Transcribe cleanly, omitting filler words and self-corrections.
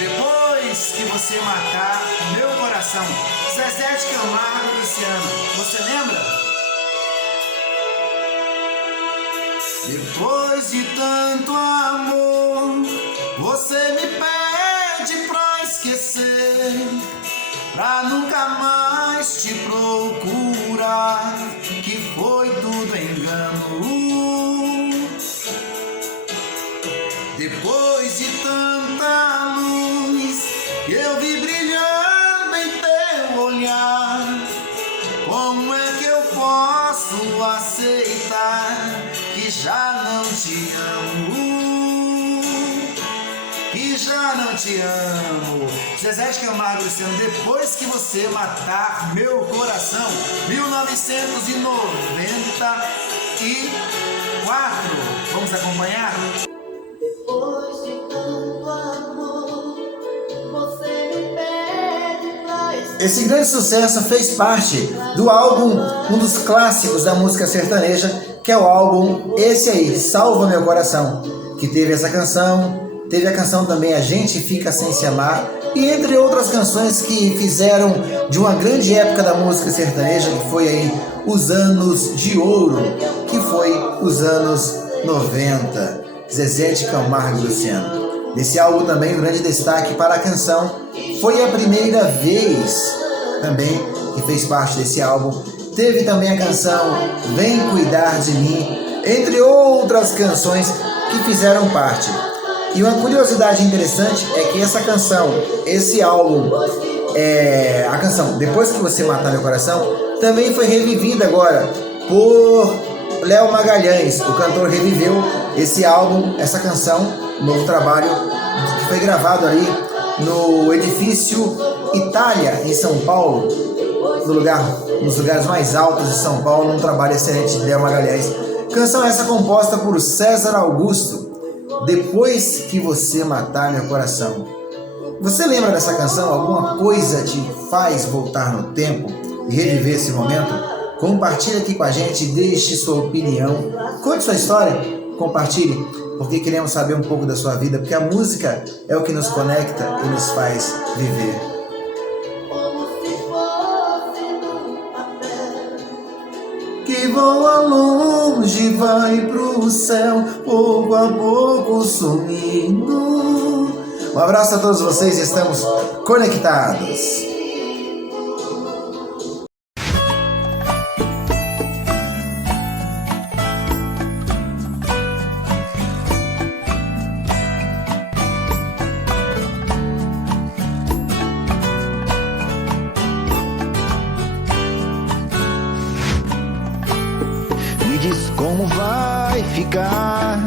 Depois que você matar meu coração. Zezé de Camargo e Luciano. Você lembra? Depois de tanto amor, você me pede pra esquecer, pra nunca mais te procurar, que foi tudo engano. Depois de tanta luz que eu vi brilhando em teu olhar, como é que eu posso aceitar que já não te amo? Que já não te amo. Zezé de Camargo e Luciano, depois que você matar meu coração. 1994. Vamos acompanhar? Depois de tanto amor, você me pede pra esquecer. Esse grande sucesso fez parte do álbum, um dos clássicos da música sertaneja, que é o álbum esse aí, Salva Meu Coração, que teve essa canção, teve a canção também A Gente Fica Sem Se Amar, e entre outras canções que fizeram de uma grande época da música sertaneja, que foi aí os anos de ouro, que foi os anos 90. Zezé de Camargo e Luciano. Nesse álbum também, um grande destaque para a canção Foi a Primeira Vez, também, que fez parte desse álbum. Teve também a canção Vem Cuidar de Mim, entre outras canções que fizeram parte. E uma curiosidade interessante é que essa canção, esse álbum, a canção Depois que Você Matar Meu Coração, também foi revivida agora por Léo Magalhães. O cantor reviveu esse álbum, essa canção, um novo trabalho que foi gravado ali no edifício Itália, em São Paulo, nos lugares mais altos de São Paulo, um trabalho excelente de Léo Magalhães. Canção essa composta por César Augusto, Depois que Você Matar Meu Coração. Você lembra dessa canção? Alguma coisa te faz voltar no tempo e reviver esse momento? Compartilhe aqui com a gente, deixe sua opinião, conte sua história, compartilhe, porque queremos saber um pouco da sua vida, porque a música é o que nos conecta e nos faz viver. Como se fosse num papel Que voa longe, vai pro céu, pouco a pouco sumindo. Um abraço a todos vocês, estamos conectados. Me diz como vai ficar